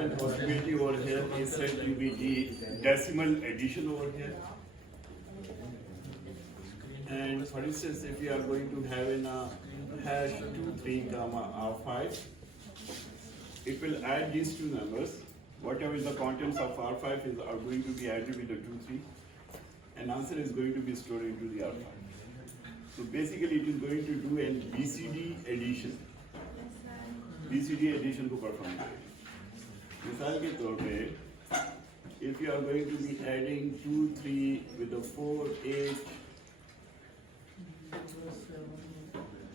an possibility over here is said to be the decimal addition over here. And for instance, if we are going to have in a hash 2, 3, comma R5, it will add these two numbers. Whatever is the contents of R5 are going to be added with the 2, 3, and answer is going to be stored into the R5. So basically, it is going to do an BCD addition. BCD addition को perform करेगा. मिसाल के तौर पे, if you are going to be adding 2, 3 with the 4, 8,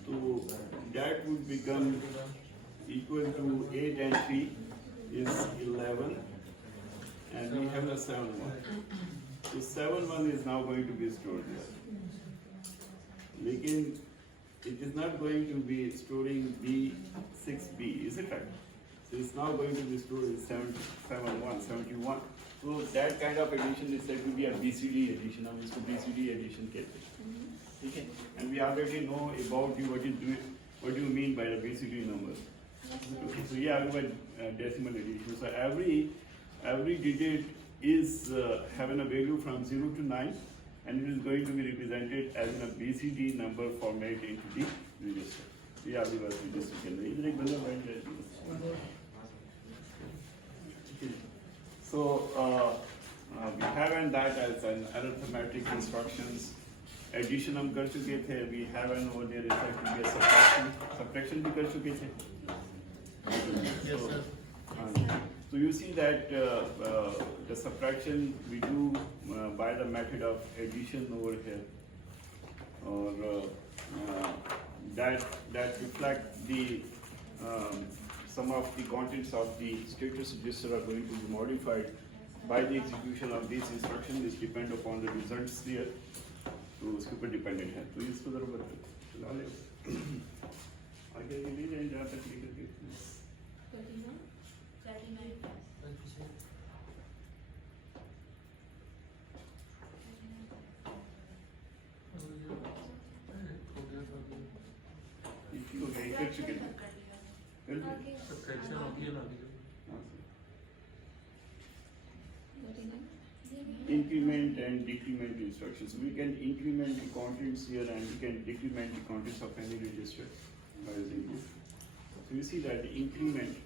so that would become equal to 8 and 3 is 11, and we have a 7, 1. So 7, 1 is now going to be stored there. Lekin it is not going to be storing B6B, is it right? So it's now going to be stored in 71, 71. So that kind of addition is said to be a BCD addition. हम इसको BCD addition कहते हैं. ठीक है? And we already know about what do you mean by the BCD numbers. Okay, so yeah, decimal addition. So every digit is having a value from 0 to 9, and it is going to be represented as in a BCD number format into the register. Yeah, we were register के अंदर इधर एक बंदा बैठ गया. So we haven't that as an arithmetic instructions. Addition हम कर चुके थे. We haven't over there is to be a subtraction भी कर चुके थे. Yes, sir. So you see that the subtraction we do by the method of addition over here, or that reflect the some of the contents of the status register are going to be modified by the execution of this instruction, which depend upon the results there. तो उसके ऊपर dependent है. तो इसको जरा चला ले आगे ये ले जाए जहाँ तक लेकर के 39. Increment and decrement instructions. So we can increment the contents here and we can decrement the contents of any register by using this. So you see that the increment,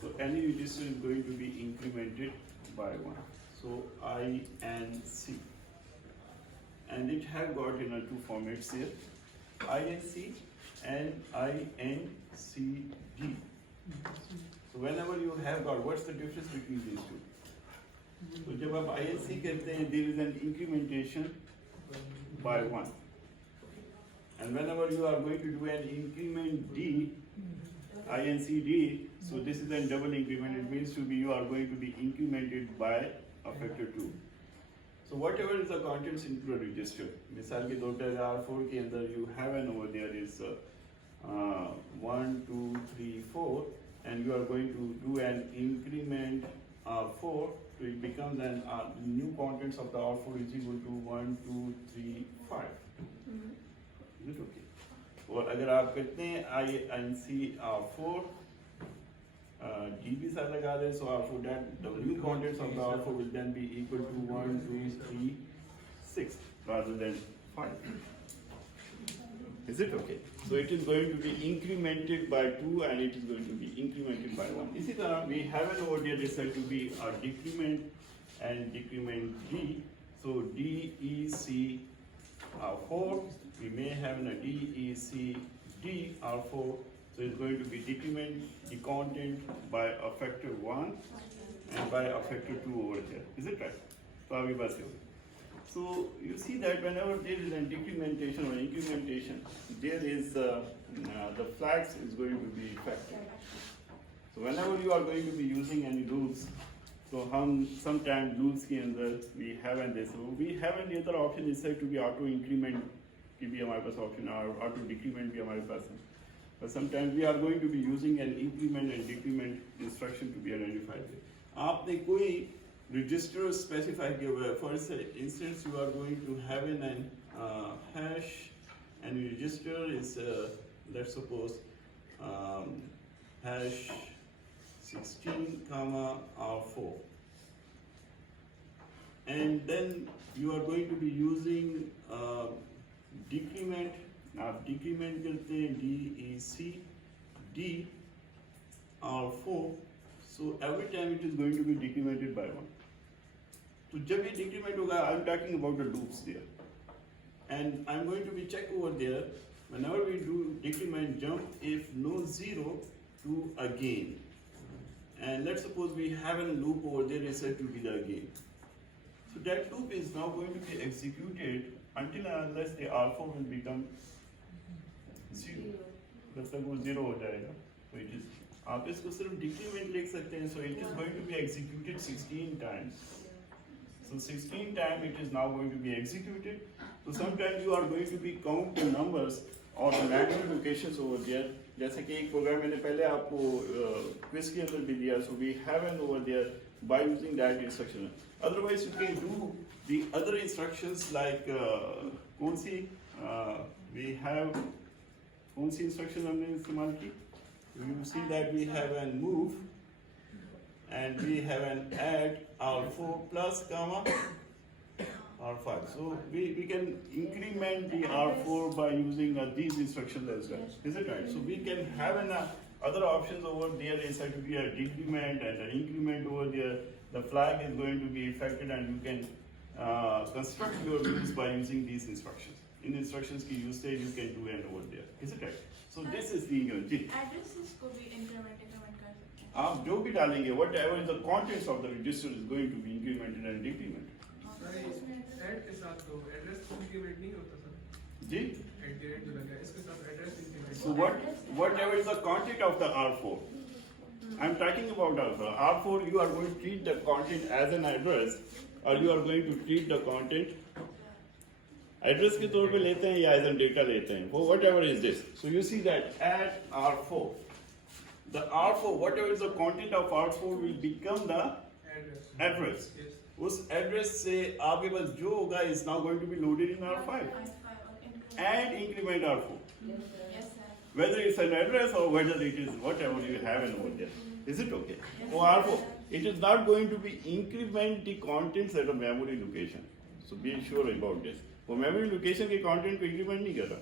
so any register is going to be incremented by 1. So I and C. And it has got in two formats here, INC and INCD. So whenever you have got, what's the difference between these two? So जब आप INC कहते हैं, there is an incrementation by 1. And whenever you are going to do an increment D, INCD, so this is a double increment. It means to be you are going to be incremented by a factor 2. So whatever is the contents into a register, मिसाल के तौर पर R4 के अंदर you have an over there is 1, 2, 3, 4, and you are going to do an increment R4, so it becomes an new contents of the R4 is equal to 1, 2, 3, 5. Is it okay? और अगर आप कहते हैं INC R4 D भी साथ लगा दें, so R4 that the new contents of the R4 will then be equal to 1, 2, 3, 6 rather than 5. Is it okay? So it is going to be incremented by 2 and it is going to be incremented by 1. इसी तरह we have an over there is said to be a decrement and decrement D. So DEC R4, we may have a DEC D R4. So it's going to be decrement the content by a factor 1 and by a factor 2 over here. Is it right? So अभी बात होगी. So you see that whenever there is a decrementation or incrementation, there is the flags is going to be effective. So whenever you are going to be using any loops, so sometimes loops के अंदर we have and this. So we have and the other option is said to be auto increment की भी हमारे पास option और auto decrement भी हमारे पास है. But sometimes we are going to be using an increment and decrement instruction to be identified. आपने कोई register specify किया हुआ है. For instance, you are going to have an hash and register is let's suppose hash 16 comma R4, and then you are going to be using decrement. आप decrement करते हैं DEC D R4, so every time it is going to be decremented by 1. तो जब ये decrement होगा, I'm talking about the loops there, and I'm going to be check over there whenever we do decrement jump if no 0 to again, and let's suppose we have a loop over there is said to be the again. So that loop is now going to be executed until and unless the R4 will become 0. जब तक वो 0 हो जाएगा, so it is, आप इसको सिर्फ decrement लिख सकते हैं, so it is going to be executed 16 times. So 16 times it is now going to be executed. So sometimes you are going to be count the numbers or the manual locations over there. जैसे कि एक programme मैंने पहले आपको quiz के अंदर भी दिया, so we have an over there by using that instruction. Otherwise you can do the other instructions like कौन सी we have कौन सी instruction हमने इस्तेमाल की? You see that we have an move and we have an add R4 plus comma R5. So we can increment the R4 by using these instructions as well. Is it right? So we can have an other options over there inside to be a decrement and an increment over there. The flag is going to be affected and you can construct your rules by using these instructions. In instructions की usage you can do and over there. Is it right? So this is the ji. Addresses को भी increment कर सकते हैं. आप जो भी डालेंगे, whatever is the contents of the register is going to be incremented and decremented. Add के साथ तो एड्रेस इंक्रीमेंट नहीं होता सर जी? @ जो लगा इसके साथ address increment So whatever is the content of the R4, I'm talking about R4. R4 you are going to treat the content as an address or you are going to treat the content address के तौर पे लेते हैं या as a data लेते हैं, वो whatever is this. So you see that at R4, the R4 whatever is the content of R4 will become the address. Yes उस address से आपके पास जो होगा is now going to be loaded in R5 and increment R4. Yes sir. Whether it's an address or whether it is whatever you have in over there. Is it okay? For R4, it is not going to be increment the contents at a memory location. So be sure about this. For memory location के content को increment नहीं कर रहा.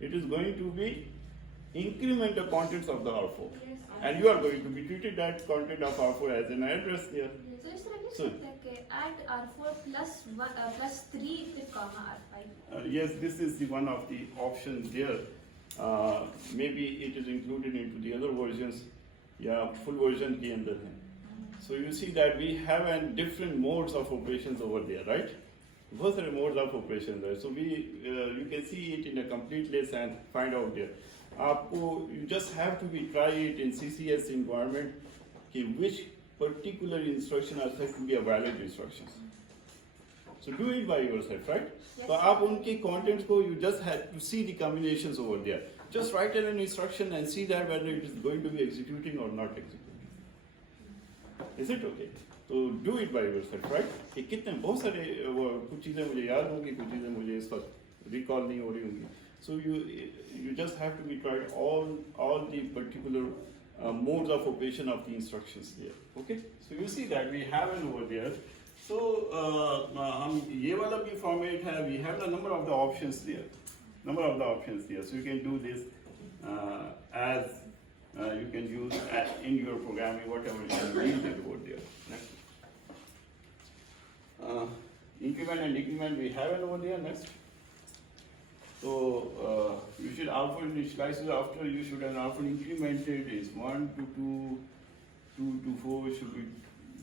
It is going to be increment the contents of the R4. And you are going to be treated that content of R4 as an address here. तो इस तरह लिख So- सकते हैं कि add R4 plus 3 with comma R5. Yes, this is the one of the options there. Maybe it is included into the other versions. Yeah, full version के अंदर है. So you see that we have different modes of operations over there, right? बहुत सारे modes of operations है. So you can see it in a complete list and find out there. आपको you just have to be try it in CCS environment कि which particular instruction are said to be a valid instructions. So do it by yourself, right? Yes. तो आप उनके contents को you just have to see the combinations over there. Just write in an instruction and see that whether it is going to be executing or not executing. Is it okay? तो do it by yourself, right? कि कितने बहुत सारे कुछ चीज़ें मुझे याद होंगी, कुछ चीज़ें मुझे इस वक्त recall नहीं हो रही होंगी. So you just have to be tried all the particular modes of operation of the instructions there. Okay? So you see that we have it over there. So हम ये वाला भी format है. We have the number of the options there. Number of the options there. So you can do this as you can use in your programming whatever you can use it over there. Next. Increment and decrement we have it over there. Next. So you should output initializes after you should have output incremented is 1 to 2, 2 to 4 should be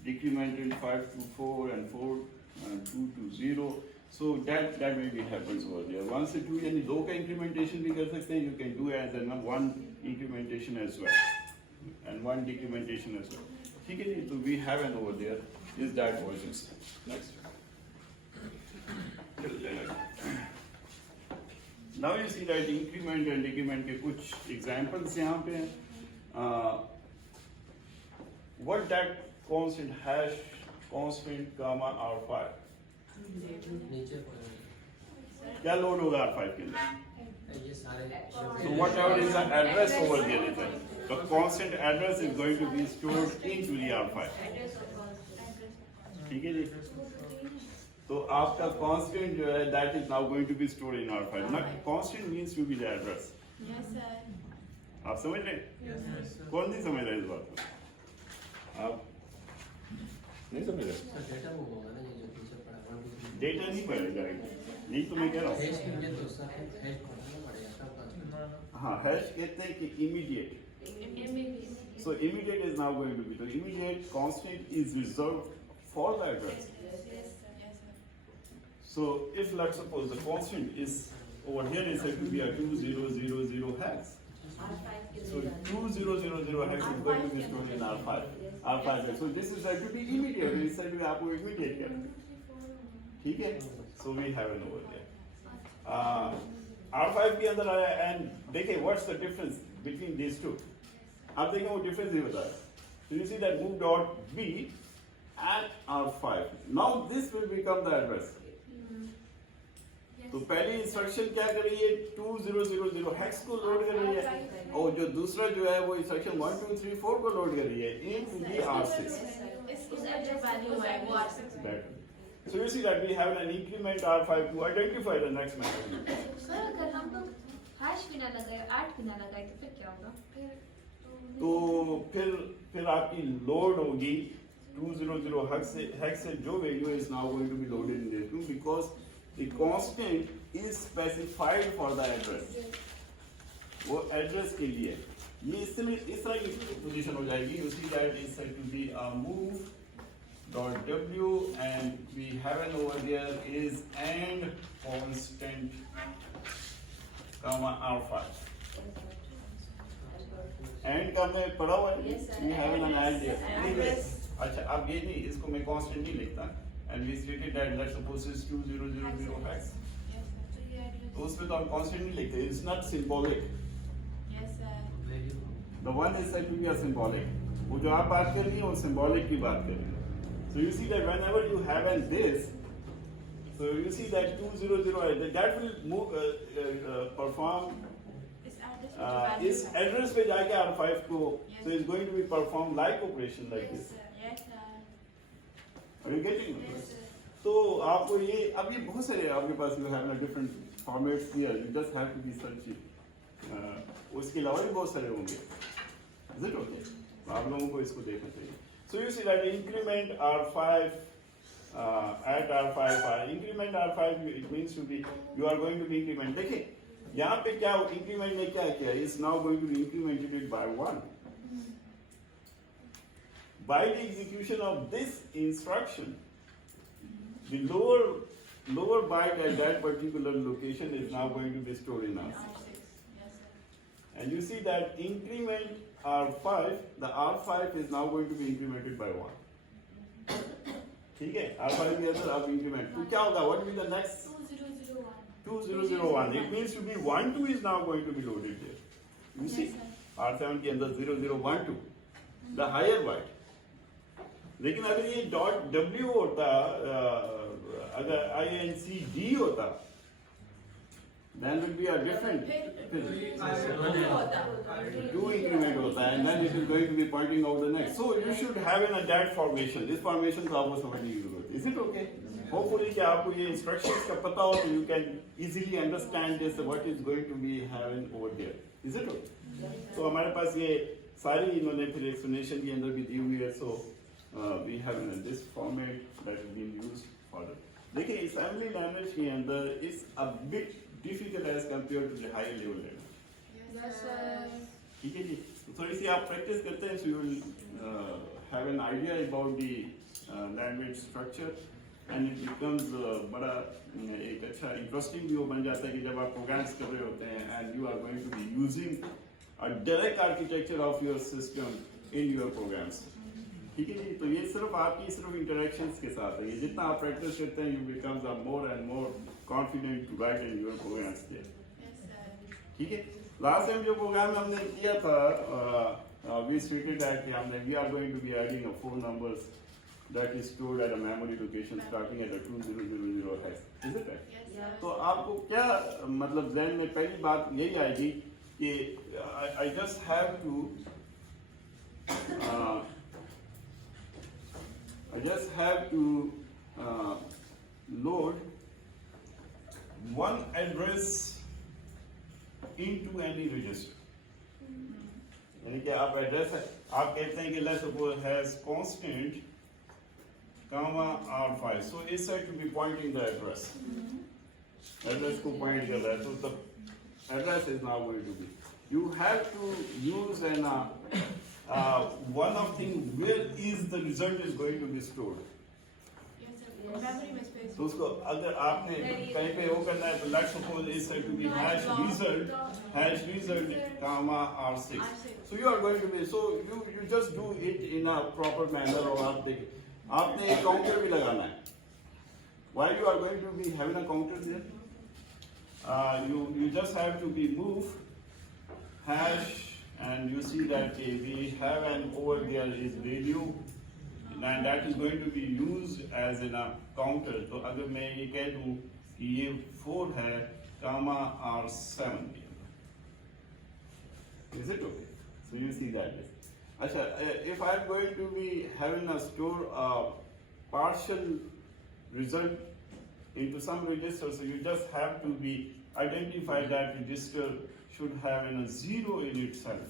decremented 5 to 4 and 4 2 to 0. So that maybe happens over there. Once you do any low incrementation we can say you can do as a one incrementation as well and one decrementation as well. Okay, so we have an over there is that versions. Next. Now you see that increment and decrement के कुछ examples यहाँ पे हैं. What that constant hash constant comma R5 नीचे क्या load होगा R5 के अंदर? ये सारे So whatever is the address over there is the constant address is going to be stored into the R5. ठीक है जी? तो आपका constant जो है that is now going to be stored in R5. Now constant means to be the address. Yes, sir. आप समझ रहे हैं? Yes, sir. कौन नहीं समझ रहा है इस बात को? आप नहीं समझ रहे? सर डेटा मूव होगा ना ये जो पीछे पड़ा 1 2 3 डेटा नहीं पढ़ा जाएगा, यही तो मैं कह रहा हूँ। हैश के लिए तो सर हैश पढ़ना पड़ेगा तब बात हाँ, हैश कहते हैं कि immediate. So immediate is now going to be the immediate constant is reserved for the address. Yes, sir. Yes, sir. So if let's suppose the constant is over here is said to be a 2000 hex. So 2000 hex is going to be stored in R5. R5. So this is said to be immediate. It's said to be आपको immediate करना, ठीक है? So we have an over there. R5 के अंदर आया and देखिए what's the difference between these two? आप देखें वो difference ये बता रहा है. So you see that move dot B at R5. Now this will become the address. तो पहली इंस्ट्रक्शन क्या कर रही है 2000 हेक्स को लोड कर रही है और जो दूसरा जो है वो इंस्ट्रक्शन 1 2 3 4 को लोड कर रही है into the R6. Is address value है वो R6. So you see that we have an increment R5 to identify the next method. Sir अगर हम लोग हैश भी ना लगाए 8 भी ना लगाए तो फिर क्या होगा? तो फिर आपकी लोड होगी 200 hex से जो value is now going to be loaded in there too because the constant is specified for the address. वो एड्रेस के लिए ये इस तरह की पोजीशन हो जाएगी. You see that is said to be a move dot w and we have an over there is and constant comma R5. And का मैं पढ़ा हुआ है. We have an and here. Anyway, अच्छा अब ये नहीं इसको मैं constant नहीं लिखता and we stated that let's suppose it's 2000 hex. Yes, sir. So ये address. तो उसमें तो हम constant नहीं लिखते. It's not symbolic. Yes, sir. Value The one is said to be a symbolic. वो जो आप बात कर रही हैं वो symbolic की बात कर रही हैं. So you see that whenever you have an this, so you see that 200 that will move perform Is address value इस है. address पे जाके R5 को so it's going to be performed like operation like Yes, this. sir. Yes, sir. Are you getting it? Yes, sir. तो आपको ये अब ये बहुत सारे आपके पास you have different formats here. You just have to be searching. उसके अलावा भी बहुत सारे होंगे. Is it okay? आप लोगों को इसको देखना चाहिए. So you see that increment R5 at R5 increment R5 it means to be you are going to be increment. देखिए यहाँ पे क्या increment ने क्या किया? Is now going to be incremented by 1. By the execution of this instruction, the lower byte at that particular location is now going to be stored in R6. R6. Yes, sir. And you see that increment R5, the R5 is now going to be incremented by 1. ठीक है? R5 के अंदर आप increment. तो क्या होगा? What will be the next? 2001. 2001. It means to be 12 is now going to be loaded there. You see? Yes, sir. R7 के अंदर 0012, the higher byte. लेकिन अगर ये डॉट W होता अगर INCD होता then will be a different two increment होता है and then it is going to be pointing out the next. So you should have in a that formation. This formation तो आपको समझने की जरूरत है. Is it okay? Hopefully कि आपको ये instructions का पता हो so you can easily understand this what is going to be having over there. Is it okay? So हमारे पास ये सारी इन्होंने फिर explanation के अंदर भी दी हुई है. So we have in this format that is being used for it. देखिए assembly language के अंदर is a bit difficult as compared to the higher level language. Yes, sir. ठीक है जी. तो थोड़ी सी आप practice करते हैं so you will have an idea about the language structure and it becomes बड़ा एक अच्छा interesting भी वो बन जाता है कि जब आप programs कर रहे होते हैं and you are going to be using a direct architecture of your system in your programs. ठीक है जी. तो ये सिर्फ आपकी इंटरेक्शंस के साथ है. ये जितना आप प्रैक्टिस करते हैं you becomes a more and more confident to write in your programs. Yes, sir. ठीक है. लास्ट टाइम जो प्रोग्राम हमने किया था वी स्टेटेड दैट कि हमने we are going to be adding a 4 numbers that is stored at a memory location starting at a 2000 hex. Is it right? Yes, sir. तो आपको क्या मतलब ज़हन में पहली बात यही आएगी कि I just have to I just have to load one address into any register. यानी कि आप एड्रेस आप कहते हैं कि let's suppose has constant comma R5, so it's said to be pointing the address. Address को point कर रहा है, तो the address is now going to be. You have to use an one of thing where is the result is going to be stored. Yes, sir. Memory में space. तो उसको अगर आपने कहीं पे वो करना है तो let's suppose it's said to be hash result comma R6. So you are going to be, so you just do it in a proper manner और आप देखिए आपने एक counter भी लगाना है. While you are going to be having a counter there, you just have to be move hash and you see that we have an over there is value and that is going to be used as in a counter. तो अगर मैं ये कह दूँ कि ये 4 है comma R7 is it okay? So you see that. अच्छा, if I am going to be having a store partial result into some register, so you just have to be identify that register should have a 0 in itself.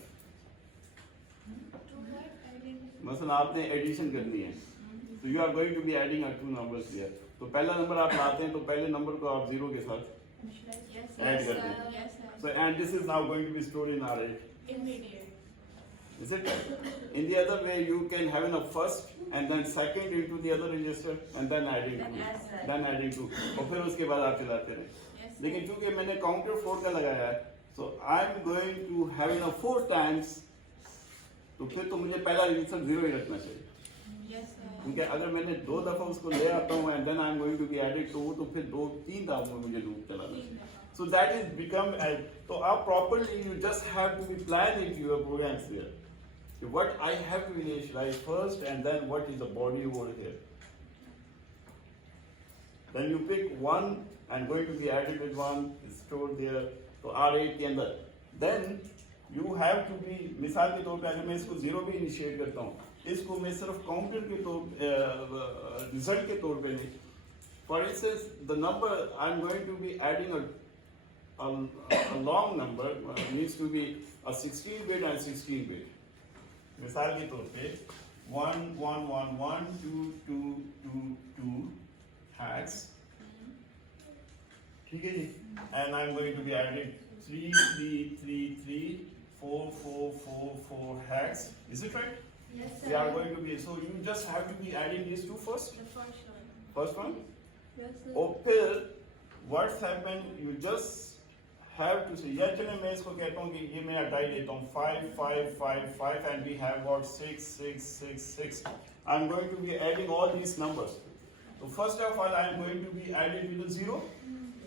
To what identity? मसलन आपने addition करनी है, तो you are going to be adding 2 numbers here. तो पहला number आप लाते हैं तो पहले नंबर को आप 0 के साथ Yes, ऐड sir. कर दें. Yes, sir. So and this is now going to be stored in R8. Immediate. Is it? In the other way, you can have in a first and then second into the other register and then adding Then 2, as such. then adding 2, और फिर उसके बाद आप चलाते रहे. Yes, sir. लेकिन चूंकि मैंने काउंटर 4 का लगाया है, so I'm going to have in a 4 times, तो फिर तो मुझे पहला रजिस्टर 0 ही रखना चाहिए. Yes, sir. क्योंकि अगर मैंने 2 दफा उसको ले आता हूँ and then I'm going to be added to, तो फिर 2-3 दफा में मुझे लूप चलाना चाहिए. So that is become as, so आप properly you just have to be planning your programs there. So what I have to initialize first and then what is the body over here. Then you pick one and going to be added with one, is stored there, तो R8 के अंदर. Then you have to be, मिसाल के तौर पे अगर मैं इसको 0 भी initiate करता हूँ, इसको मैं सिर्फ काउंटर के तौर रिजल्ट के तौर पे नहीं. For instance, the number I'm going to be adding a long number needs to be a 16-bit and 16-bit. मिसाल के तौर पे 1 1 1 1 2 2 2 2 hacks. ठीक है जी. And I'm going to be adding 3 3 3 3 4 4 4 4 hacks. Is it right? Yes, sir. We are going to be, so you just have to be adding these two first. The first one. First one. Yes, sir. और फिर what's happened, you just have to say, या चले मैं इसको कहता हूँ कि ये मैं हटाई देता हूँ 5 5 5 5 and we have got 6 6 6 6. I'm going to be adding all these numbers. So first of all, I'm going to be adding with the 0.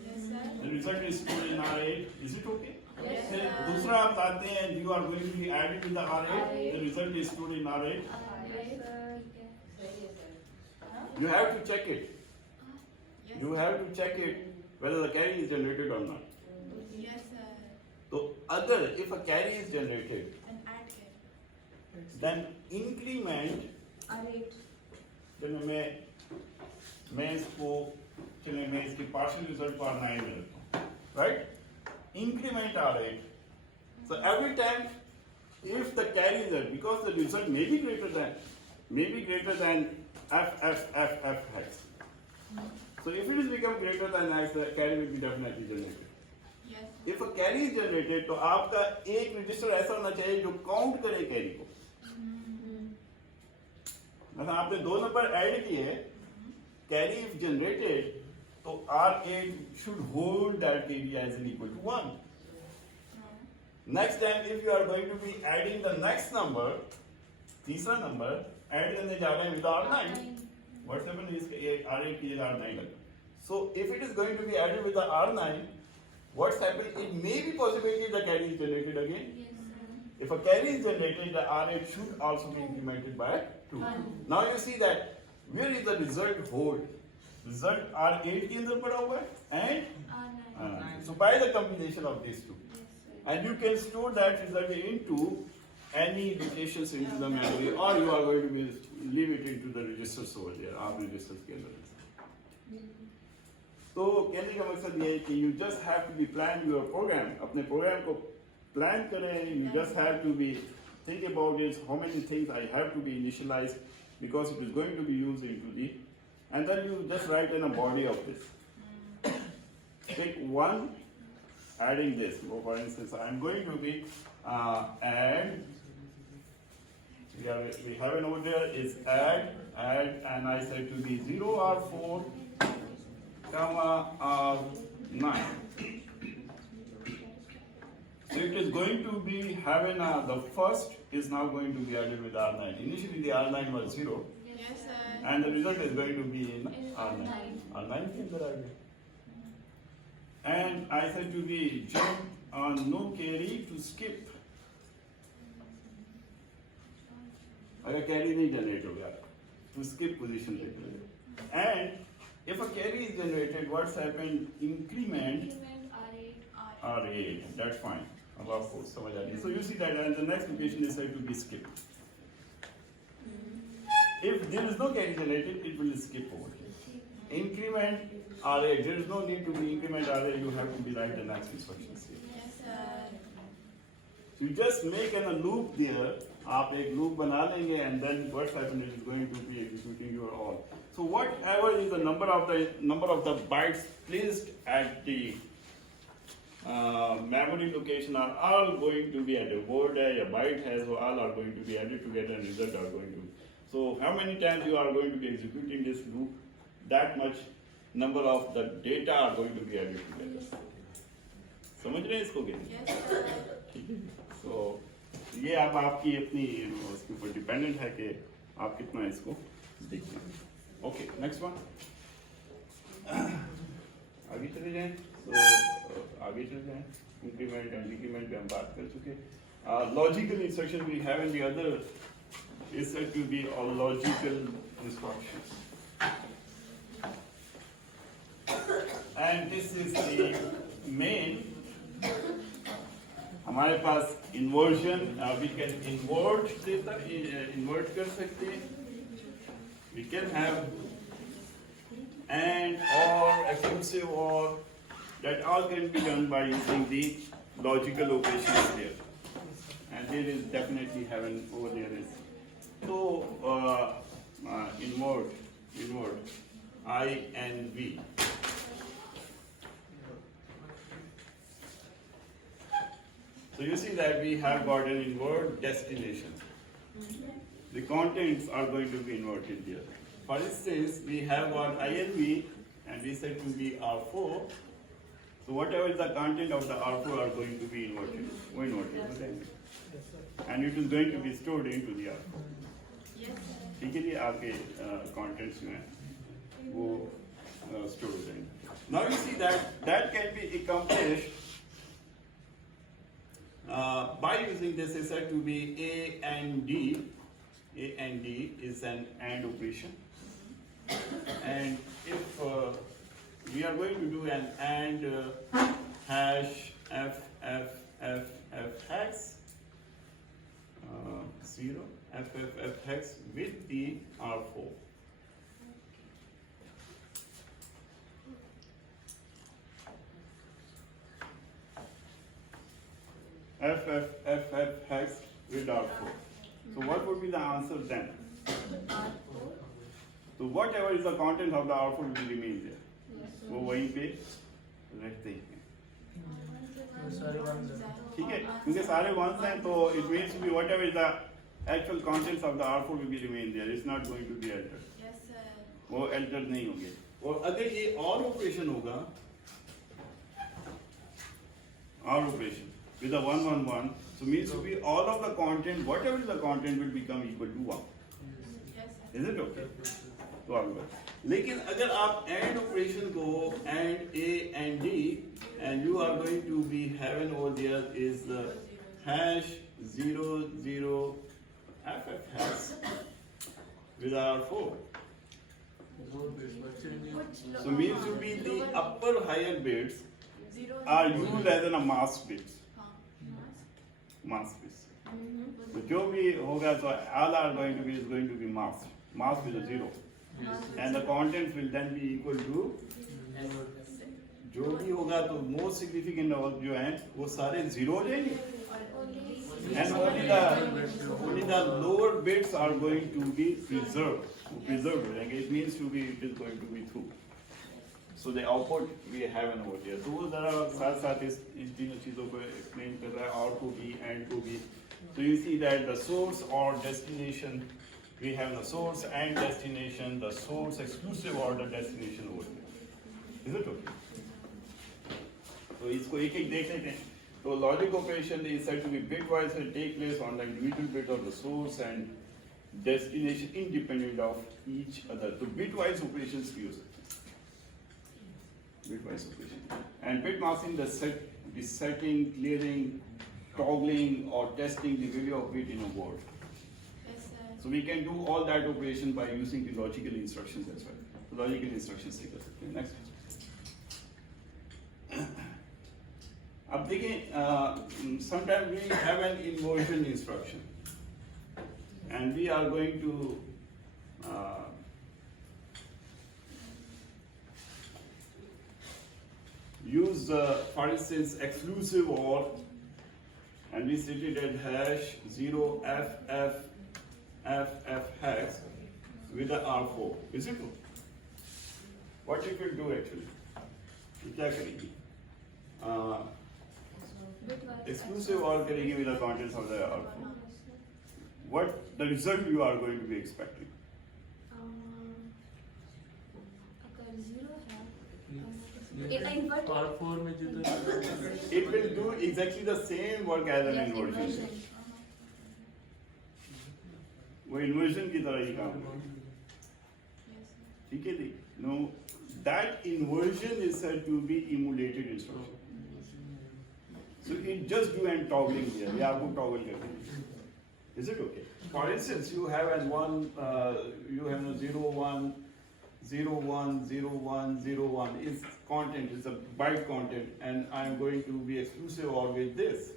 Yes, sir. The result is stored in R8. Is it okay? Yes, फिर sir. दूसरा आप लाते हैं and you are going to be adding with the R8. The result is stored in R8. Yes, sir. You have to check it. Yes, You have to check it whether the carry is generated or not. Yes, sir. So other, if a carry is generated, And add it. then increment, R8. चलिए मैं इसको चलिए मैं इसकी partial result पर 9 में रखता हूँ, right? Increment R8. So every time, if the carry is there, because the result may be greater than f hex. So if it is become greater than x, the carry will be definitely generated. Yes. If a carry is generated, तो आपका एक register ऐसा होना चाहिए जो count करे carry को. मतलब आपने 2 नंबर ऐड किए, carry if generated, तो R8 should hold that carry as an equal to 1. Next time if you are going to be adding the next number, तीसरा नंबर ऐड करने जा रहे हैं with R9. What's happened is R8 की जगह R9 लगा. So if it is going to be added with the R9, what's happening? It may be possibility the carry is generated again. Yes, sir. If a carry is generated, the R8 should also be incremented by 2. Now you see that where is the result hold? Result R8 के अंदर पड़ा हुआ है and R9. so by the combination of these two, Yes, sir. and you can store that result into any locations into the memory, or you are going to be leave it into the registers over there, आप registers के अंदर. तो कहने का मकसद ये है कि you just have to be plan your program, अपने program को plan करें. You just have to be think about it, how many things I have to be initialized because it is going to be used into the, and then you just write in a body of this. Pick one, adding this. So for instance, I am going to be add. We have an order there is add, and I said to be 0 R4, comma R9. So it is going to be having the first is now going to be added with R9. Initially the R9 was 0, Yes, sir. and the result is going to be in In R9. R9. R9 के अंदर आ गया. And I said to be jump on no carry to skip. अगर carry नहीं generate हो गया, to skip position पे करें. And if a carry is generated, what's happened? Increment Increment R8. R8. That's fine. अब आपको समझ आ रही है. So you see that, and the next location is said to be skip. If there is no carry generated, it will skip over here. Increment R8. There is no need to be increment R8. You have to be write the next instructions here. Yes, sir. So you just make a loop there. आप एक loop बना लेंगे, and then what's happening is going to be executing your all. So whatever is the number of the bytes placed at the memory location are all going to be added. Word है या byte है, so all are going to be added together and result are going to be. So how many times you are going to be executing this loop, that much number of the data are going to be added together. समझ रहे हैं इसको क्या? Yes, sir. So ये आप आपकी अपनी उसके ऊपर डिपेंडेंट है कि आप कितना इसको देखते हैं. Okay, next one. आगे चले जाएं. तो आगे चले जाएं. इंक्रीमेंट एंड डिक्रीमेंट पे हम बात कर चुके. Logical instruction we have in the other is said to be a logical instructions. And this is the main. हमारे पास inversion, we can invert data, invert कर सकते हैं. We can have and or exclusive or, that all can be done by using the logical operations there. And there is definitely heaven over there is. So invert I and V. So you see that we have got an invert destination. The contents are going to be inverted here. For instance, we have got I and V, and we said to be R4. So whatever is the content of the R4 are going to be inverted. And it is going to be stored into the R4. Yes, sir. ठीक है जी, आपके contents जो हैं वो stored हो जाएंगे. Now you see that can be accomplished by using this is said to be A and D. A and D is an AND operation. And if we are going to do an AND hash F hex 0 F hex with the R4. F hex with R4. So what would be the answer then? R4. So whatever is the content of the R4 will remain there. Yes, sir. वो वहीं पे रहते हैं. सारे ones हैं. ठीक है, क्योंकि सारे ones हैं तो it means to be whatever is the actual contents of the R4 will be remain there. It's not going to be altered. Yes, sir. वो altered नहीं होंगे. और अगर ये OR operation होगा, OR operation with the 1 1 1, so means to be all of the content, whatever is the content will become equal to 1. Yes, sir. Is it okay? तो आगे बढ़ो. लेकिन अगर आप AND operation को AND A and D and you are going to be having over there is the hash 0 0 FF hash with R4. So means to be the upper higher bits Zero. are used as a mask bits. हाँ. Mask bits. तो जो भी होगा तो all are going to be masked with a 0, and the contents will then be equal to जो भी होगा तो मोस्ट सिग्निफिकेंट जो है वो सारे 0 लेंगे, and only the lower bits are going to be preserved. It means it is going to be true. So the output we have an over here. तो वो जरा साथ साथ इन तीनों चीजों को एक्सप्लेन कर रहा है, और को भी एंड को भी. So you see that the source or destination, we have the source and destination, the source exclusive or the destination over here. Is it okay? तो इसको एक एक देख लेते हैं. So logic operation is said to be bitwise and take place on the individual bit of the source and destination independent of each other. So bitwise operations we use. Bitwise operation. And bit masking the setting, clearing, toggling or testing the value of bit in a word. Yes, sir. So we can do all that operation by using the logical instructions as well. So logical instructions take us. Next. अब देखें, sometimes we have an inversion instruction, and we are going to use, for instance, exclusive OR, and we set it at hash 0FF hex with the R4. Is it true? What it will do actually? क्या करेगी? Exclusive OR करेगी with the contents of the R4. What the result you are going to be expecting? अगर 0 है एक invert R4 में जो It will do exactly the same work as an inversion. वो inversion की तरह ही काम करेगी. ठीक है जी? No, that inversion is said to be emulated instruction. So it just do and toggling here. ये आपको toggle करते हैं. Is it okay? For instance, you have an one, you have a 0 1 0 1 0 1 0 1 is content, it's a byte content, and I am going to be exclusive or with this.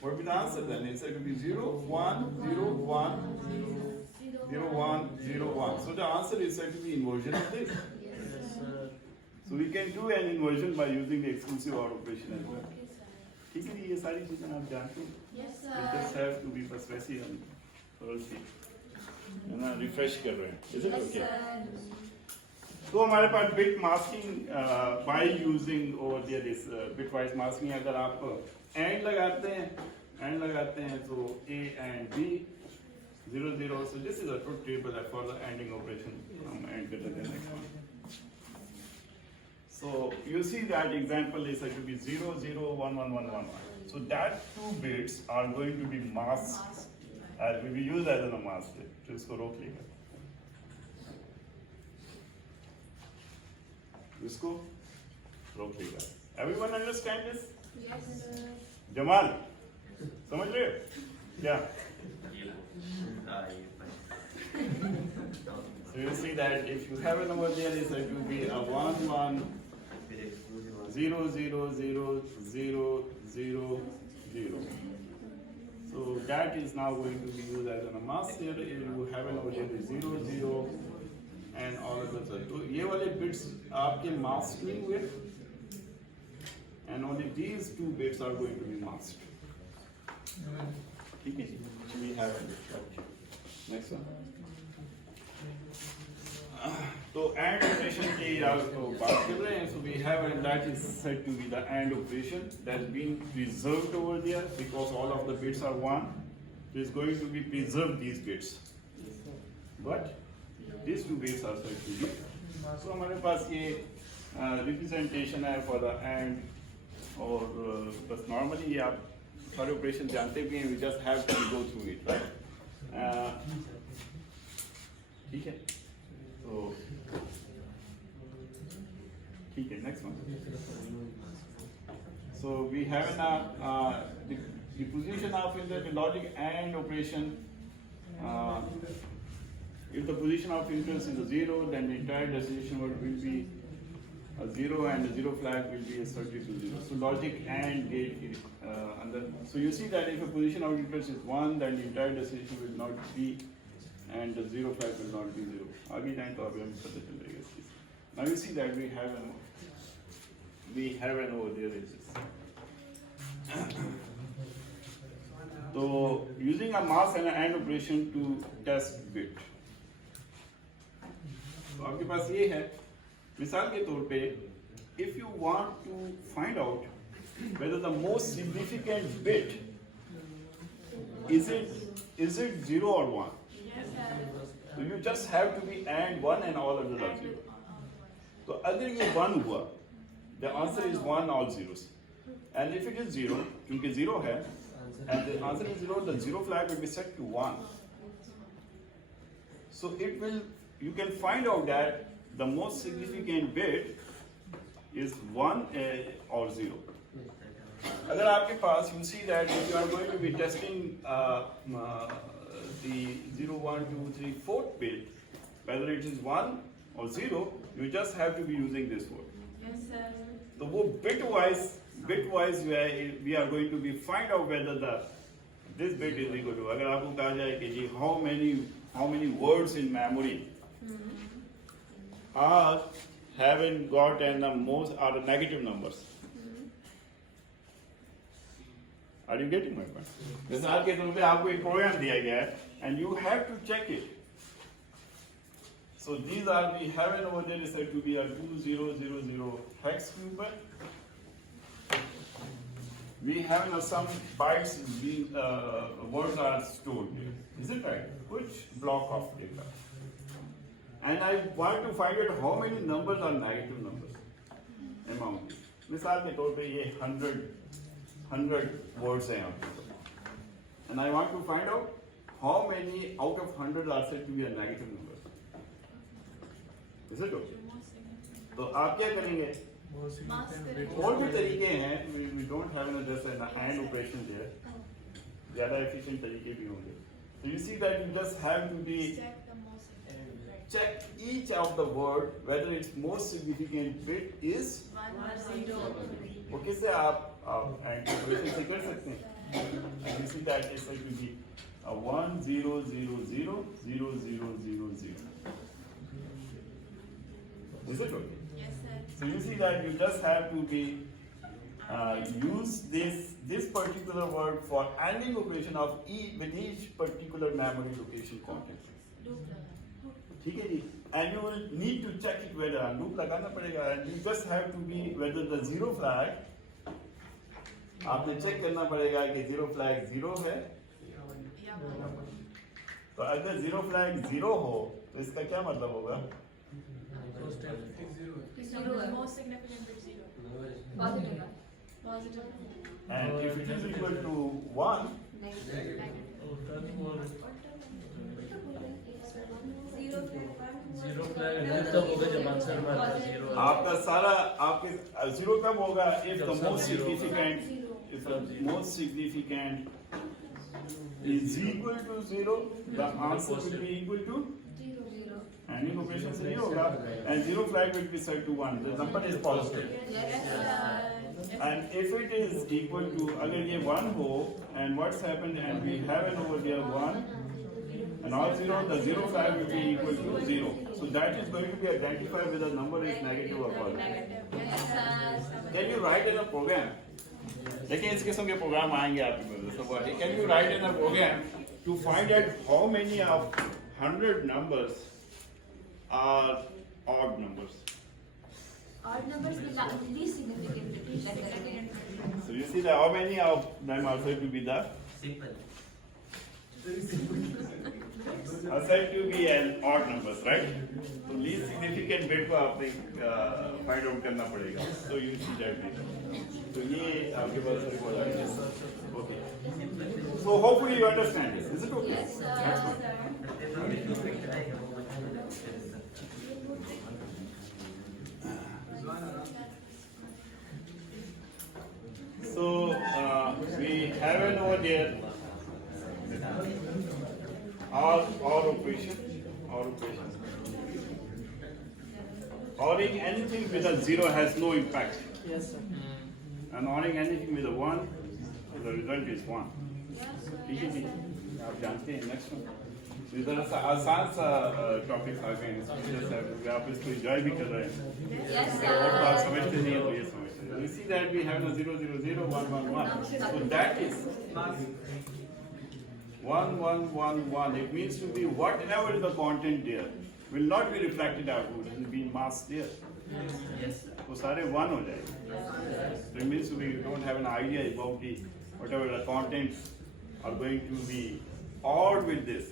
What will be the answer then? It's going to be 0 1 0 1 0 1 0 1. So the answer is said to be inversion of this. So we can do an inversion by using the exclusive OR operation as well. ठीक है, ये सारी चीजें आप जानते हो. Yes, You just sir. have to be बस वैसे ही हम थोड़ा सी है ना रिफ्रेश कर रहे हैं. Is it okay? तो हमारे पास bit masking by using over there this bitwise masking. अगर आप एंड लगाते हैं तो A and B 0 0. So this is a truth table for the ending operation. And get the next one. So you see that example is said to be 0 0 1 1 1 1 1. So that two bits are going to be masked as we will use as a mask. तो इसको रोक लेगा. इसको रोक लेगा. Everyone understand this? Yes, sir. Jamal समझ रहे हो क्या? So you see that if you have a number there, it's going to be a 1 1 0 0 0 0 0 0. So that is now going to be used as a mask here. You have an over here 0 0 and all of that. So ये वाले bits आपके masked नहीं हुए, and only these two bits are going to be masked. ठीक है जी? We have it. Next one. तो and operation की आप तो बात कर रहे हैं. So we have, and that is said to be the AND operation that's been preserved over there because all of the bits are 1. So it's going to be preserved these bits, but these two bits are said to be. So हमारे पास ये representation है for the AND, और बस normally ये आप सारे operation जानते भी हैं. We just have to go through it, right? ठीक है. So, ठीक है, next one. So we have the position of the logic AND operation. If the position of interest is 0, then the entire destination word will be a 0 and a 0 flag will be asserted to 0. So logic and gate so you see that if a position of interest is 1, then the entire destination will not be, and the 0 flag will not be 0. आगे जाएं तो अभी हम पता चल जाएगा इस चीज़. Now you see that we have an over there is this. So using a mask and an AND operation to test bit. तो आपके पास ये है, मिसाल के तौर पे, if you want to find out whether the most significant bit is it 0 or 1. Yes, sir. So you just have to be AND 1 and all others are 0. तो अगर ये 1 हुआ, the answer is 1 all zeros. And if it is 0, क्योंकि 0 है, and the answer is 0, the 0 flag will be set to 1. So you can find out that the most significant bit is 1 or 0. अगर आपके पास, you see that if you are going to be testing the 0, 1, 2, 3, 4th bit, whether it is 1 or 0, you just have to be using this word. Yes, sir. So वो bitwise we are going to be find out whether this bit is equal to. अगर आपको कहा जाए कि जी how many words in memory are haven't got and the most are the negative numbers. Are you getting my point? मिसाल के तौर पे आपको एक प्रोग्राम दिया गया है and you have to check it. So we have an over there is said to be a 2000 hex number. We have some bytes words are stored here. Is it right? Which block of data? And I want to find out how many numbers are negative numbers amount. मिसाल के तौर पे ये 100 words हैं यहाँ पे. And I want to find out how many out of 100 are said to be a negative number. Is it okay? तो आप क्या करेंगे? और भी तरीके हैं. We don't have just an AND operation there. ज़्यादा efficient तरीके भी होंगे. So you see that you just have to be Check the most significant. check each of the word whether its most significant bit is. 1 or 0. वो किससे आप AND operation से कर सकते हैं? And you see that it's going to be 1 0 0 0 0 0 0 0. Is it okay? Yes, sir. So you see that you just have to be use this particular word for ANDing operation of with each particular memory location content. Loop lagana. ठीक है जी? And you will need to check it whether loop लगाना पड़ेगा and you just have to be whether the 0 flag आपने check करना पड़ेगा कि 0 flag 0 है. Yeah, 1. तो अगर 0 flag 0 हो तो इसका क्या मतलब होगा? The most significant bit 0. Positive. Positive. And if it is equal to 1, Negative. Zero flag है तब होगा जब आंसर में आता है जीरो. आपका सारा आपके 0 कब होगा? If the most significant is equal to 0, the answer will be equal to. ANDing operation से नहीं होगा and 0 flag will be set to 1. The number is positive. Yes, sir. And if it is equal to अगर ये 1 हो and what's happened and we have an over there 1 and all 0, the 0 flag will be equal to 0. So that is going to be identified whether the number is negative or positive. Negative. Yes, sir. Can you write in a program? देखिए इस किस्म के programme आएंगे आपकी मदद से. Can you write in a program to find out how many of 100 numbers are odd numbers? Odd numbers will least significant. So you see that how many of them are said to be the simple. are said to be an odd numbers, right? So least significant bit को आपने find out करना पड़ेगा. So you see that bit. तो ये आपके पास record आ गया. Okay. So hopefully you understand this. Is it okay? Yes, sir. Excellent. So we have an over there our operation. ORing anything with a 0 has no impact. Yes, sir. And ORing anything with a 1, the result is 1. ठीक है जी, आप जानते हैं next one. इस तरह से आसान सा टॉपिक आ गए हैं, आप इसको एंजॉय भी कर रहे हैं. Yes, और बात sir. समझते नहीं है तो ये समझते हैं. You see that we have a 0 0 0 1 1 1. So that is 1 1 1 1. It means to be whatever is the content there will not be reflected outward. It will be masked there. वो सारे 1 हो जाएंगे. So it means to be you don't have an idea about the whatever the contents are going to be odd with this.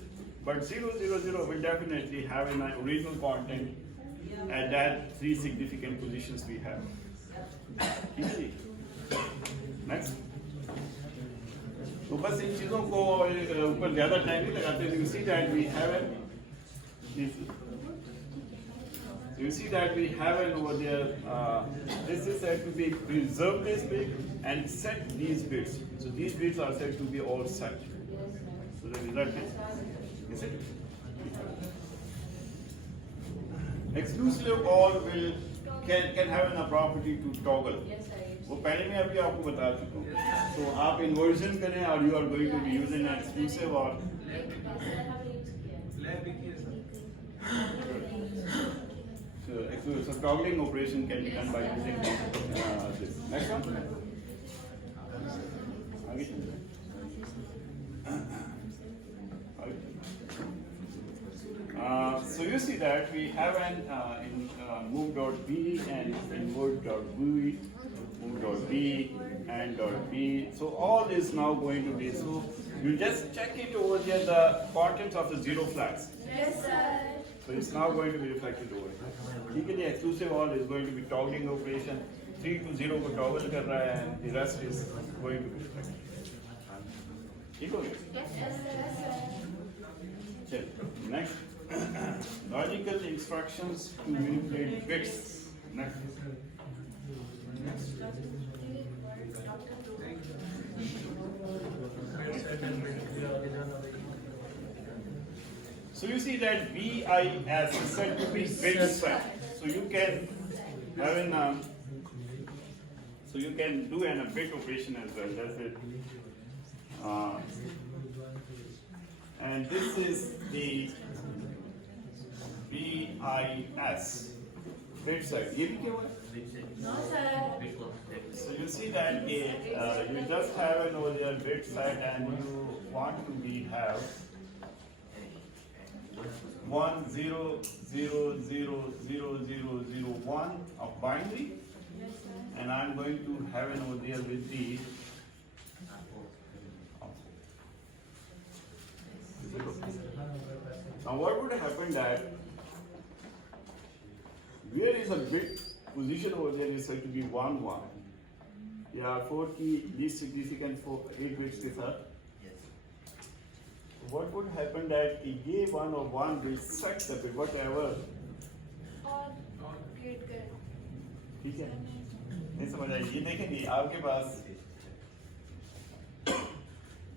But 0 0 0 will definitely have an original content at that 3 significant positions we have. Easy. Next. तो बस इन चीजों को ऊपर ज्यादा time नहीं लगाते. You see that we have an you see that we have an over there. This is said to be preserve this bit and set these bits. So these bits are said to be all set. So the result is it? Exclusive all will can have a property to toggle. वो पहले मैं अभी आपको बता चुका हूँ. तो आप inversion करें और you are going to be using an exclusive or lab भी किया sir. so toggling operation can be done by using this. Next one. आगे चलिए. So you see that we have an in move.b and in move.b, move.b and .b. So all is now going to be, so you just check it over here, the contents of the 0 flags. Yes, sir. So it's now going to be reflected over here. ठीक है जी, exclusive all is going to be toggling operation. 3 to 0 को toggle कर रहा है and the rest is going to be reflected. ठीक हो गया? चलिए, next. Logical instructions to manipulate bits. Next. So you see that BIS is said to be bit set. So you can have an so you can do a bit operation as well. That's it. And this is the BIS bit set. ये भी क्या हुआ? No, sir. So you see that you just have an over there bit set and you want to be have 1 0 0 0 0 0 0 1 of binary, and I'm going to have an over there with the now what would happen that where is a bit position over there is said to be 1 1. Yeah, 4 key least significant for 8 bits के साथ. What would happen that a ये 1 or 1 will set the bit whatever. और create कर. ठीक है? नहीं समझ आई. ये देखेंगे आपके पास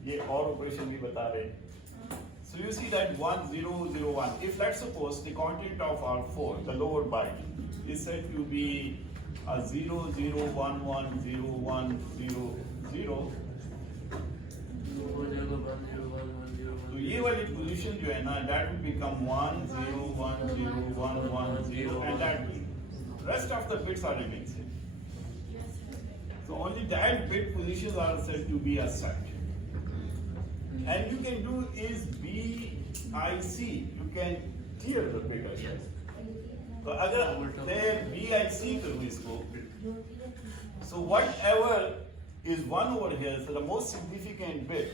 ये और ऑपरेशन भी बता रहे. So you see that 1 0 0 1. If let's suppose the content of R4, the lower byte, is said to be a 0 0 1 1 0 1 0 0. तो ये वाली पोजीशन जो है ना, that will become 1 0 1 0 1 1 0 and that will rest of the bits are remain same. So only that bit positions are said to be a set. And you can do is BIC. You can clear the bit as well. तो अगर मैं BIC करूँ इसको, so whatever is 1 over here, so the most significant bit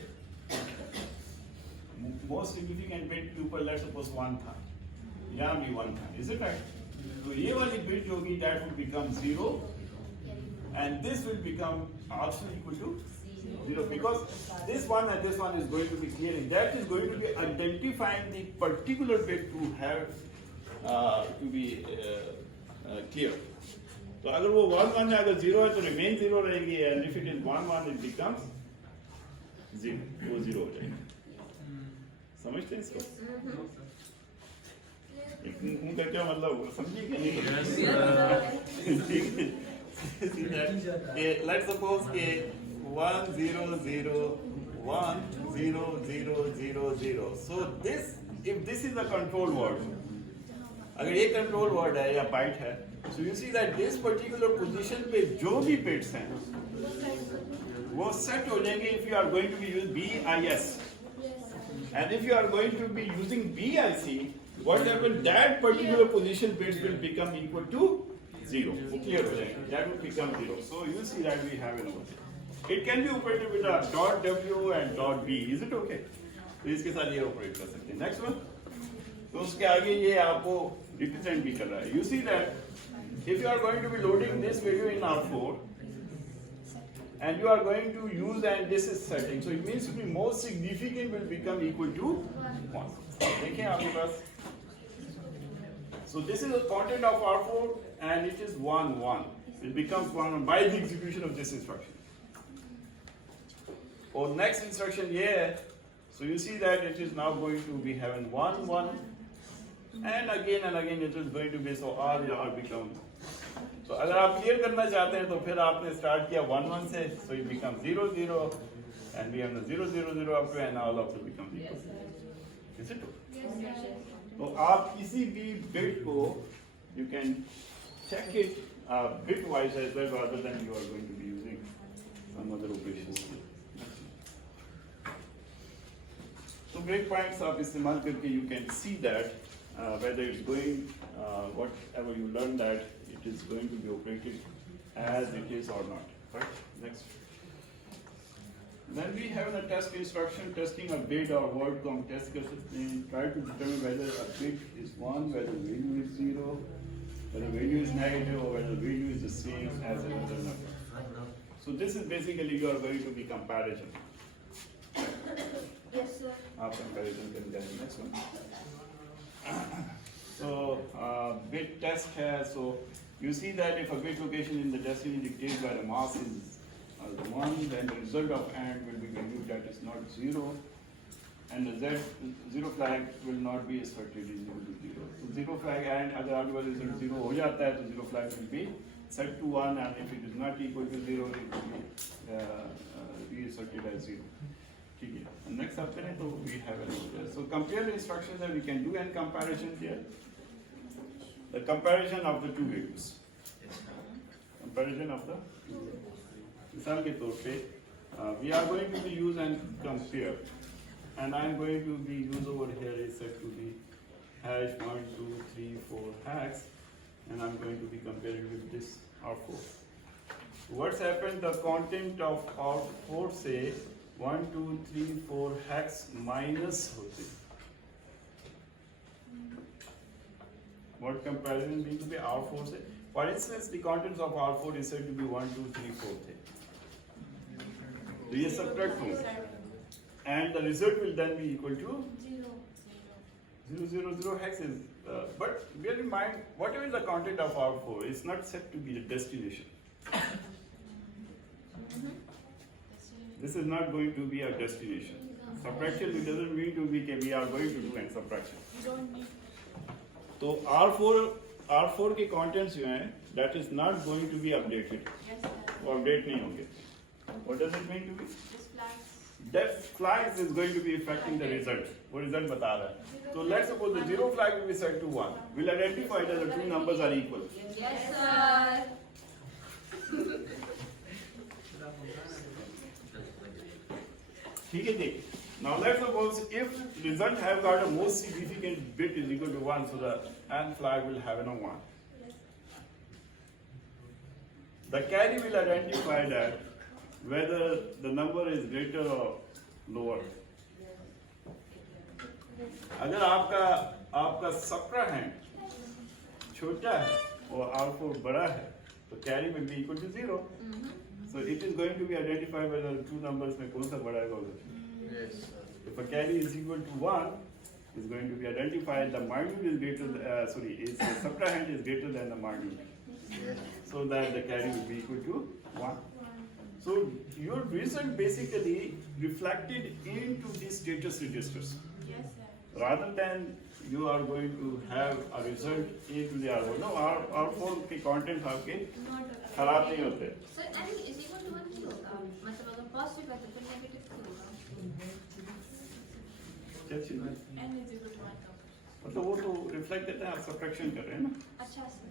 के ऊपर let's suppose 1 था, यहाँ भी 1 था, is it right? तो ये वाली bit जो होगी that will become 0 and this will become also equal to 0 because this one and this one is going to be clearing. That is going to be identifying the particular bit to have to be clear. तो अगर वो 1 1 है, अगर 0 है तो remain 0 रहेगी and if it is 1 1 it becomes 0. वो 0 हो जाएगा. समझते हैं इसको? उनका क्या मतलब समझिए कि नहीं? Yes, ठीक है। See that? Let's suppose कि 1 0 0 1 0 0 0 0. So this, if this is a control word, अगर ये control word है या byte है, so you see that this particular position पे जो भी bits हैं, वो set हो जाएंगे if you are going to be using BIS. And if you are going to be using BIC, what happens? That particular position bits will become equal to 0. वो clear हो जाएगा. That will become 0. So you see that we have an over. It can be operated with a dot W and dot B. Is it okay? तो इसके साथ ये operate कर सकते हैं. Next one. तो उसके आगे ये आपको represent भी कर रहा है. You see that if you are going to be loading this value in R4, and you are going to use, and this is setting, so it means to be most significant will become equal to 1. देखिए आपके पास. So this is the content of R4 and it is 1 1. It becomes 1 1 by the execution of this instruction. Or next instruction here, so you see that it is now going to be having 1 1, and again it is going to be, so R become. तो अगर आप clear करना चाहते हैं तो फिर आपने start किया 1 1 से, so it becomes 0 0, and we have the 0 0 0 up to, and all of them become 0. Is it? तो आप किसी भी bit को you can check it bit wise as well, rather than you are going to be using some other operations. So breakpoints आप इस्तेमाल करके you can see that whether it's going whatever you learn that it is going to be operated as it is or not. Right? Next. Then we have the test instruction, testing a bit or word को हम test कर सकते हैं. Try to determine whether a bit is 1, whether value is 0, whether value is negative, or whether value is the same as another number. So this is basically you are going to be comparison. Yes, sir. आप comparison करेंगे. Next one. So bit test है. So you see that if a bit location in the destiny dictated by the mask is the 1, then the result of AND will be valued that is not 0, and the Z0 flag will not be expected is equal to 0. So 0 flag AND अगर आपके पास result 0 हो जाता है तो 0 flag will be set to 1, and if it is not equal to 0, it will be resetted as 0. ठीक है. Next up करें तो we have an order. So compare the instructions that we can do and comparison here. The comparison of the two values. Comparison of the two values. मिसाल के तौर पे we are going to be use and compare, and I am going to be use over here is set to be hash 1 2 3 4 hash, and I'm going to be comparing with this R4. What's happened? The content of R4 say 1 2 3 4 hash minus होते. What comparison being to be R4 से? For instance, the contents of R4 is said to be 1 2 3 4 थे. तो ये subtract होंगे, and the result will then be equal to 0 0 0 hex is. But bear in mind, whatever is the content of R4 is not set to be the destination. This is not going to be a destination. Subtraction it doesn't mean to be we are going to do an subtraction. तो R4 के contents जो हैं, that is not going to be updated. वो update नहीं होंगे. What does it mean to be? That flag is going to be affecting the result. वो result बता रहा है. So let's suppose the 0 flag will be set to 1. We'll identify that the two numbers are equal. Yes, sir. ठीक है जी. Now let's suppose if result have got a most significant bit is equal to 1, so the AND flag will have a 1. The carry will identify that whether the number is greater or lower. अगर आपका subtrahend छोटा है और R4 बड़ा है, तो carry will be equal to 0. So it is going to be identified whether the two numbers में कौन सा बड़ा है. Yes, sir. If a carry is equal to 1, it's going to be identified the magnitude is greater, the subtrahend is greater than the magnitude. So that the carry will be equal to 1. So your result basically reflected into the status registers. Yes, sir. rather than you are going to have a result A to the R4. No, R4 के content आपके खराब नहीं होते. Sir n is equal to 1 नहीं होगा, मतलब अगर positive है तो फिर नेगेटिव क्यों होगा? क्या चीज़ है? n is equal to 1 का मतलब वो तो रिफ्लेक्ट देता है, आप सब्ट्रैक्शन कर रहे हैं ना. अच्छा सर,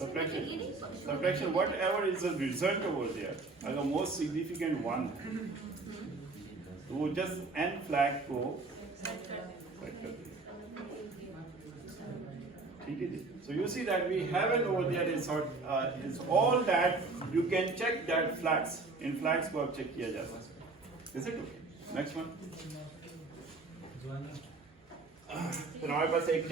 Subtraction. ये नहीं Subtraction, whatever is the result over there, अगर most significant one, तो वो just n flag को सेट कर दें select कर देगा. ठीक है जी. So you see that we have an over there is all that you can check that flags. In flags को आप check किया जा सकता है. Is it okay? Next one. फिर हमारे पास एक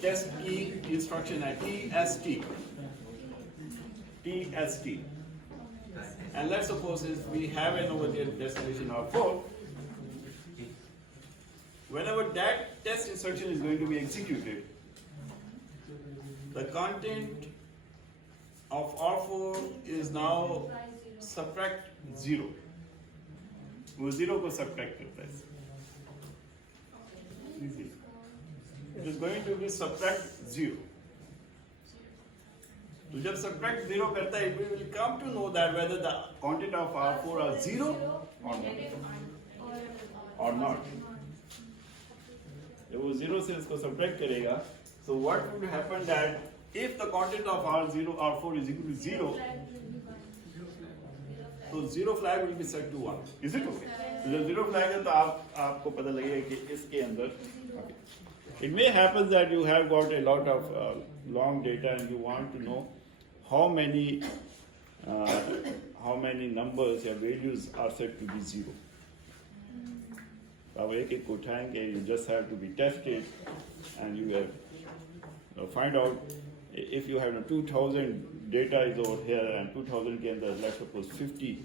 टेस्ट की इंस्ट्रक्शन है TST. And let's suppose if we have an over there destination R4, whenever that test instruction is going to be executed, the content of R4 is now subtract 0. वो 0 को subtract करता है. Easy. It is going to be subtract 0. तो जब subtract 0 करता है, we will come to know that whether the content of R4 are 0 or not. Or not. जब वो 0 से इसको subtract करेगा, so what would happen that if the content of R4 is equal to 0, तो 0 flag will be set to 1. Is it okay? तो जब 0 flag है तो आपको पता लगेगा कि इसके अंदर. Okay. It may happen that you have got a lot of long data and you want to know how many numbers or values are set to be 0. अब एक को उठाएंगे, you just have to be tested and you have find out if you have 2000 data is over here and 2000 के अंदर let's suppose 50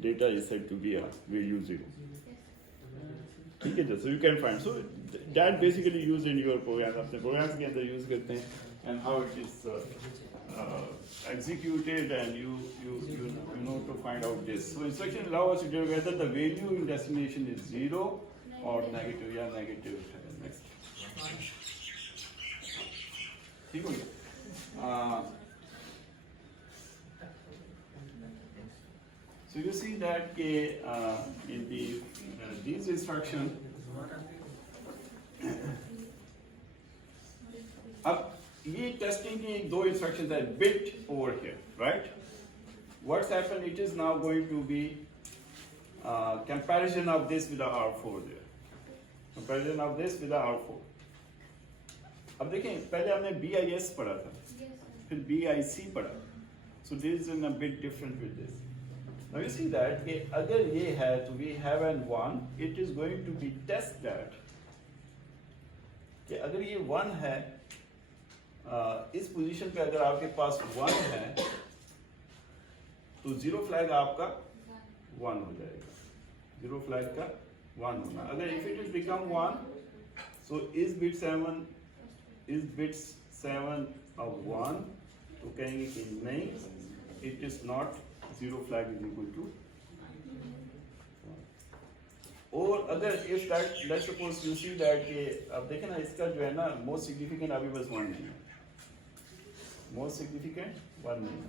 data is said to be a value 0. ठीक है जी, so you can find. So that basically used in your program. अपने programs के अंदर use करते हैं and how it is executed and you know to find out this. So instruction allow us to do whether the value in destination is 0 or negative. Yeah, negative. Next. ठीक हो गया. So you see that in these instructions, अब ये testing की दो instructions है bit over here, right? What's happened? It is now going to be comparison of this with the R4 there. Comparison of this with the R4. अब देखें, पहले हमने BIS पढ़ा था, फिर BIC पढ़ा. So this is a bit different with this. Now you see that कि अगर ये है तो we have an 1, it is going to be test that कि अगर ये 1 है, इस पोजीशन पे अगर आपके पास 1 है तो 0 फ्लैग आपका 1 हो जाएगा. 0 फ्लैग का 1 होना. अगर if it is become 1, so is bit 7 of 1, तो कहेंगे कि नहीं, it is not 0 flag is equal to 1. और अगर if that, let's suppose you see that कि अब देखें ना इसका जो है ना most significant अभी बस 1 नहीं है. Most significant 1 नहीं है.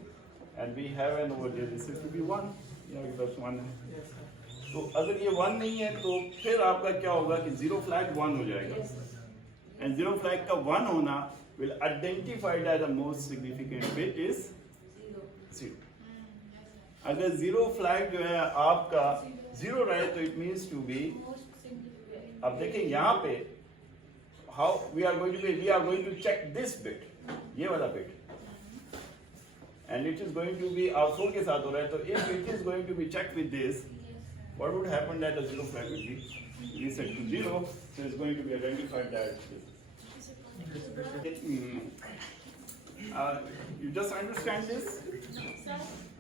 And we have an over there, this is to be 1. यहाँ बस 1 है. तो अगर ये 1 नहीं है तो फिर आपका क्या होगा कि 0 flag 1 हो जाएगा. And 0 flag का 1 होना will identify that the most significant bit is 0. अगर 0 flag जो है आपका 0 रहे तो it means to be. अब देखें यहाँ पे how we are going to check this bit, ये वाला bit, and it is going to be R4 के साथ हो रहा है. तो if it is going to be checked with this, what would happen that the 0 flag will be reset to 0, so it's going to be identified that you just understand this?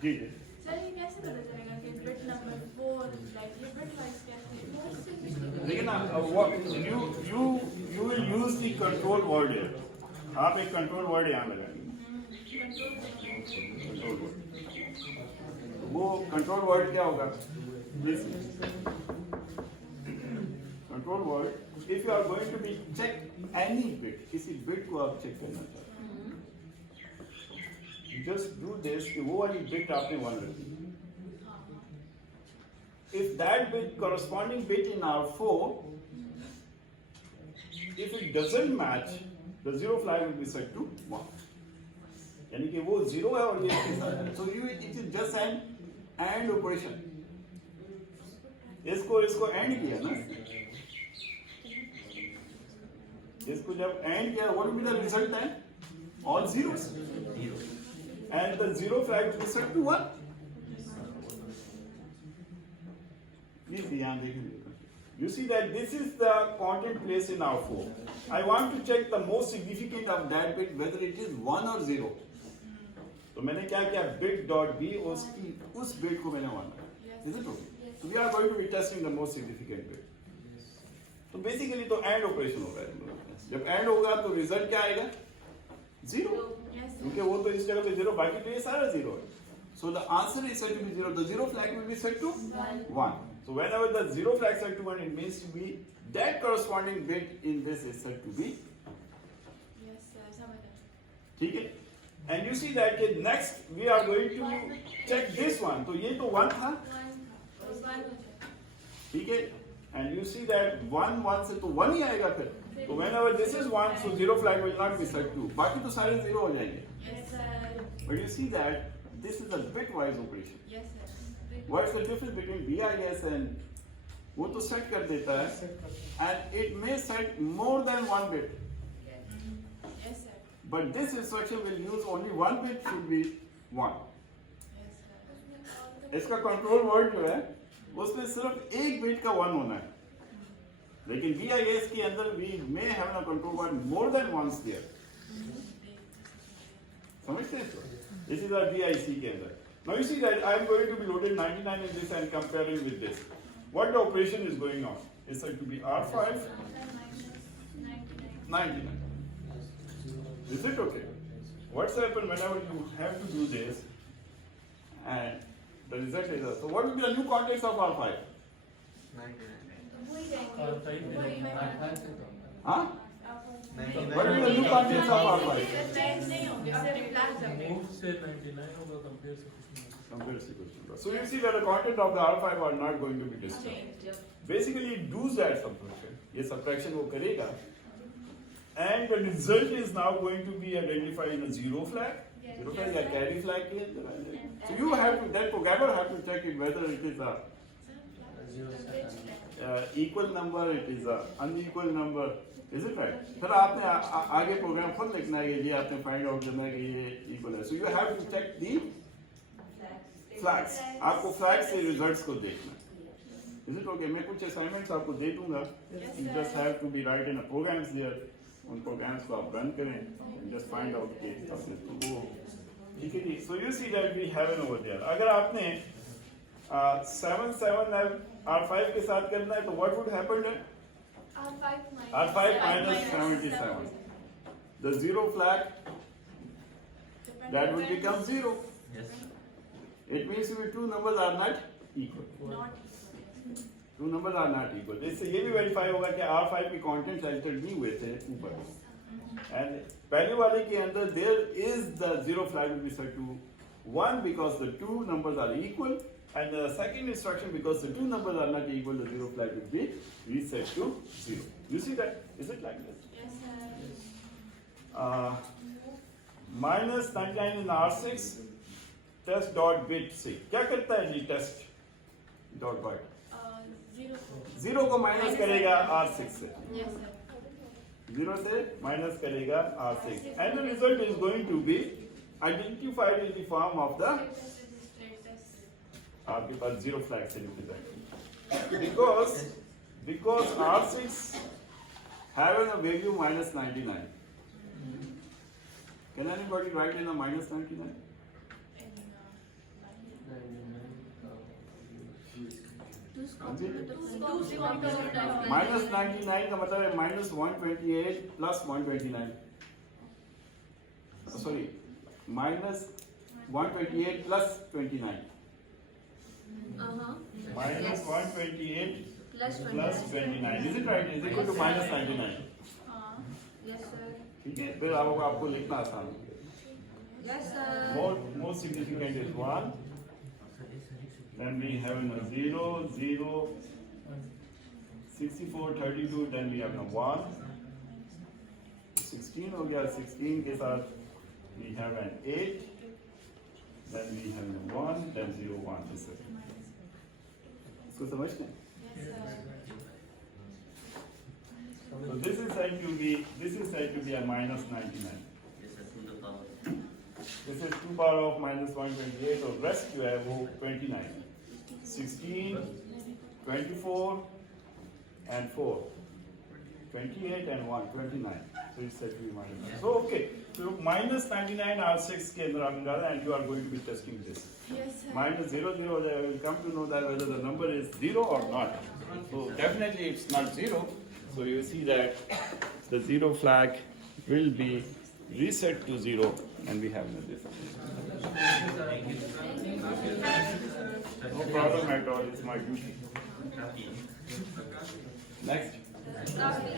जी जी. Sir ये कैसे पता चलेगा कि bit number 4 like ये bit wise कैसे? देखिए ना, what you will use the control word here. आप एक control word यहाँ लगाएंगे. Control word. वो control word क्या होगा? This. if you are going to be check any bit, किसी bit को आप check करना चाहते हैं, you just do this कि वो वाली bit आपने 1 रखी. If that bit, corresponding bit in R4, if it doesn't match, the zero flag will be set to 1. यानी कि वो 0 है और ये इसके साथ है. So it is just an AND operation. इसको AND किया ना, इसको जब AND किया, what will be the result then? All zeros. And the zero flag will be set to 1. Please ध्यान देखिए. You see that this is the content placed in R4. I want to check the most significant of that bit whether it is 1 or 0. तो मैंने क्या किया, bit dot b, उसकी उस bit को मैंने 1 रखा. Is it okay? So we are going to be testing the most significant bit. तो basically तो AND operation हो रहा है. जब AND होगा तो result क्या आएगा? 0. क्योंकि वो तो इस जगह पे 0, बाकी तो ये सारा 0 है. So the answer is set to be 0. The zero flag will be set to 1. So whenever the zero flag set to 1, it means to be that corresponding bit in this is set to be. Yes, sir. समझ गया. ठीक है? And you see that next we are going to check this one. तो ये तो 1 था. ठीक है? And you see that 1 से तो 1 ही आएगा फिर. So whenever this is 1, so zero flag will not be set to. बाकी तो सारे 0 हो जाएंगे. Yes, sir. But you see that this is a bitwise operation. Yes, sir. What's the difference between BIS and वो तो set कर देता है, and it may set more than 1 bit. Yes, sir. But this instruction will use only 1 bit should be 1. Yes, sir. इसका control word जो है उसमें सिर्फ एक bit का 1 होना है. लेकिन BIS के अंदर we may have a control word more than once there. समझते हैं इसको? This is our BIC के अंदर. Now you see that I am going to be loaded 99 in this and comparing with this. What the operation is going on? It's going to be R5 99. Is it okay? What's happened whenever you have to do this and the result is so what will be the new context of R5? Huh? What will be the new context of R5? Move से 99 होगा compare से कुछ नहीं. Compare से कुछ नहीं. So you see that the content of the R5 are not going to be disturbed. Basically it does that subtraction. ये subtraction वो करेगा. And the result is now going to be identified in a zero flag. Zero flag या carry flag के अंदर. So you have to, that programmer have to check it whether it is a equal number, it is a unequal number. Is it right? फिर आपने आगे programme खुद लिखना है ये आपने फाइंड आउट करना है कि ये इक्वल है. So you have to check the flags. आपको flags से results को देखना है. Is it okay? मैं कुछ assignments आपको दे दूँगा. You just have to be write in a programs there. उन programs को आप run करें and just find out के आपने तो वो ठीक है. So you see that we have an over there. अगर आपने 7 R5 के साथ करना है तो what would happen then? R5 minus 77. The zero flag that will become 0. Yes. It means if two numbers are not equal. Not Two numbers are not equal. इससे ये भी verify होगा कि R5 के contents entered नहीं हुए थे ऊपर. And पहले वाले के अंदर there is the zero flag will be set to 1 because the two numbers are equal. And the second instruction, because the two numbers are not equal, the zero flag will be reset to 0. You see that? Is it like this? Yes, sir. Minus 99 in R6, test dot bit से क्या करता है जी test dot byte? 0 0 को minus करेगा R6 से. Yes, sir. 0 से minus करेगा R6. And the result is going to be identified in the form of the आपके पास 0 flag से represent. Because R6 having a value minus 99. Can anybody write in a minus 99? Minus 99 का मतलब है minus 128 plus 129. Sorry, minus 128 plus 29. Minus 128 Plus 29. plus 29. Is it right? Is equal to minus 99. हाँ Yes, sir. ठीक है, फिर आपको लिखना आसान है. Yes, sir. Most significant is 1. Then we have a 0, 0, 64, 32. Then we have a 1. 16 हो गया. 16 के साथ we have an 8. Then we have a 1. Then 0, 1. This is. इसको समझते हैं? So this is said to be a minus 99. This is 2 power of minus 128 और rest जो है वो 29, 16, 24 and 4, 28 and 1, 29. So it's said to be minus 9. So okay, so minus 99 R6 के अंदर आप डालें and you are going to be testing this. Yes, sir. Minus 0, 0, I will come to know that whether the number is 0 or not. So definitely it's not 0. So you see that the 0 flag will be reset to 0 and we have this. No problem at all, it's my duty. Next. Copy.